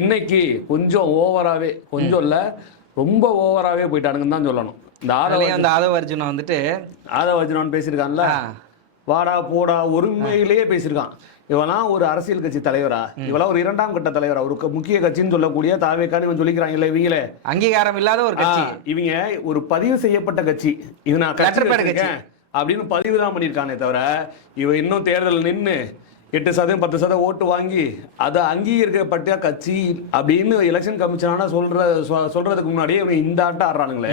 இன்னைக்கு கொஞ்சம் ஓவராகவே கொஞ்சம் இல்லை ரொம்ப ஓவராகவே போயிட்டானுங்கன்னு தான் சொல்லணும். இந்த ஆதவ அர்ஜுனா வந்துட்டு ஆதவ அர்ஜுனான்னு பேசியிருக்கான்ல, வாடா போடா ஒருமையிலேயே பேசியிருக்கான். இவெல்லாம் ஒரு அரசியல் கட்சி தலைவரா? இவெல்லாம் ஒரு இரண்டாம் கட்ட தலைவரா? ஒரு முக்கிய கட்சின்னு சொல்லக்கூடிய தாவேக்கான்னு இவன் சொல்லிக்கிறாங்கல்ல, இவங்களே அங்கீகாரம் இல்லாத ஒரு கட்சி. இவங்க ஒரு பதிவு செய்யப்பட்ட கட்சி, இது நான் கட்சி அப்படின்னு பதிவு தான் பண்ணியிருக்கானே தவிர இவன் இன்னும் தேர்தல் நின்று 8% 10% ஓட்டு வாங்கி அதை அங்கீகரிக்கப்பட்ட கட்சி அப்படின்னு எலெக்ஷன் கமிஷனான சொல்றதுக்கு முன்னாடியே இவங்க இந்த ஆட்டம் ஆடுறானுங்களே.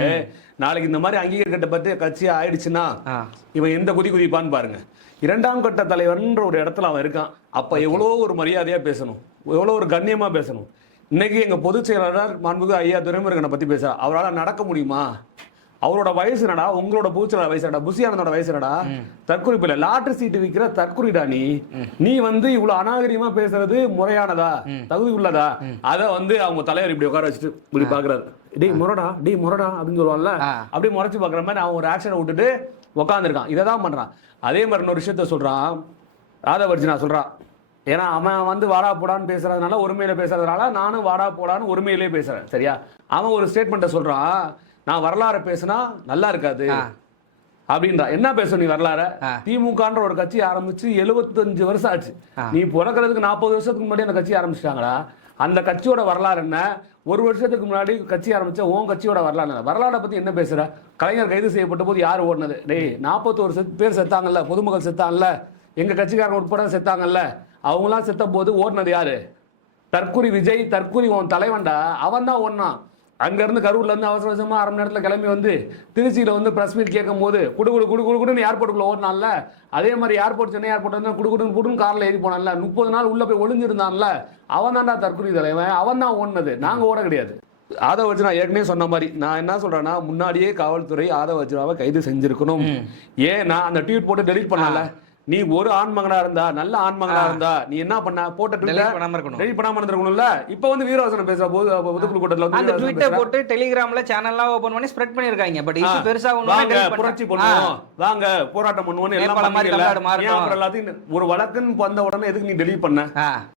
நாளைக்கு இந்த மாதிரி அங்கீகரிக்கப்பட்ட கட்சி ஆயிடுச்சுன்னா இவன் எந்த குதிப்பான்னு பாருங்க. இரண்டாம் கட்ட தலைவர்ன்ற ஒரு இடத்துல அவன் இருக்கான். அப்ப எவ்வளோ ஒரு மரியாதையா பேசணும், எவ்வளோ ஒரு கண்ணியமா பேசணும். இன்னைக்கு எங்க பொதுச் செயலாளர் மாண்புமிகு ஐயா துரைமுருகனை பத்தி பேச அவரால் நடக்க முடியுமா? அவரோட வயசு என்னடா, உங்களோட பூச்சலோட வயசு என்னடா, புசி ஆனந்தோட வயசு என்னடா? தற்கொலை இல்ல, லாட்டரி சீட்டு விற்கிற தற்கொலைடா நீ வந்து இவ்வளவு அநாகரிகமா பேசுறது முறையானதா, தகுதி உள்ளதா? அத வந்து அவங்க தலைவர் இப்படி உட்கார வச்சுட்டு இப்படி பாக்குறாரு, டேய் முரடா அப்படின்னு சொல்லுவான்ல, அப்படியே முறைச்சு பாக்குற மாதிரி அவன் ஒரு ஆக்ஷனை விட்டுட்டு உட்காந்துருக்கான். இதை தான் பண்றான். அதே மாதிரி இன்னொரு விஷயத்த சொல்றான், ஆதவ அர்ஜுனா சொல்றான். ஏன்னா அவன் வந்து வாடா போடான்னு பேசுறதுனால, ஒருமையில பேசுறதுனால நானும் வாடா போடான்னு ஒருமையிலே பேசுறேன், சரியா? அவன் ஒரு ஸ்டேட்மெண்ட்டை சொல்றான், நான் வரலாறு பேசினா நல்லா இருக்காது அப்படின்றா. என்ன பேச நீ வரலாறு? திமுகன்ற ஒரு கட்சி ஆரம்பிச்சு 75 வருஷம் ஆச்சு. நீ பிறக்கிறதுக்கு 40 வருஷத்துக்கு முன்னாடி அந்த கட்சி ஆரம்பிச்சிட்டாங்களா? அந்த கட்சியோட வரலாறு என்ன? ஒரு வருஷத்துக்கு முன்னாடி கட்சி ஆரம்பிச்ச உன் கட்சியோட வரலாறு, வரலாறை பத்தி என்ன பேசுற? கலைஞர் கைது செய்யப்பட்ட போது யார் ஓடினது? டேய் 41 பேர் செத்தாங்கல்ல, பொதுமக்கள் செத்தாங்கல்ல, எங்க கட்சிக்காரங்க உட்பட செத்தாங்கல்ல, அவங்களாம் செத்த போது ஓடினது யாரு? தற்கூரி விஜய், தற்கூரி உன் தலைவன்டா, அவன் தான் ஓடினான். அங்கேருந்து கரூர்ல இருந்து அவசர அவசரமாக 1/2 மணி நேரத்தில் கிளம்பி வந்து திருச்சியில் வந்து ப்ரெஸ் மீட் கேட்கும் போது குடுன்னு ஏர்போர்ட்டுக்குள்ள ஓடினான்ல. அதே மாதிரி ஏர்போர்ட், சென்னை ஏர்போர்ட் வந்து குடுன்னு காரில் ஏறி போனான்ல, 30 நாள் உள்ள போய் ஒளிஞ்சிருந்தான்ல, அவன் தான்டா தற்கொலை தலைவன், அவன் தான் ஓடினது, நாங்கள் ஓட கிடையாது. ஆதவ அர்ஜுனா ஏற்கனவே சொன்ன மாதிரி நான் என்ன சொல்றேன்னா, முன்னாடியே காவல்துறை ஆதவ அர்ஜுனாவை கைது செஞ்சிருக்கணும். ஏன்னா அந்த ட்வீட் போட்டு டெலிட் பண்ணல. நீ ஒரு ஆண்மகனா இருந்தா, நல்ல ஆண்மகனா இருந்தா நீ என்ன பண்ண? போட்ட டெலிட் பண்ணாம இருந்திருக்கணும்ல. இப்ப வந்து வீரவாசனம் பேசுற போது பொதுக்குழு கூட்டத்துல அந்த ட்வீட்டை போட்டு டெலிகிராம்ல சேனல்லாம் ஓபன் பண்ணி ஸ்ப்ரெட் பண்ணிருக்காங்க. பட் இஷ்யூ பெருசா வாங்க புரட்சி பண்ணுவோம், வாங்க போராட்டம் பண்ணுவோம் எல்லாம் எல்லாத்தையும் ஒரு வழக்குன்னு வந்த உடனே எதுக்கு நீ டெலிட் பண்ண?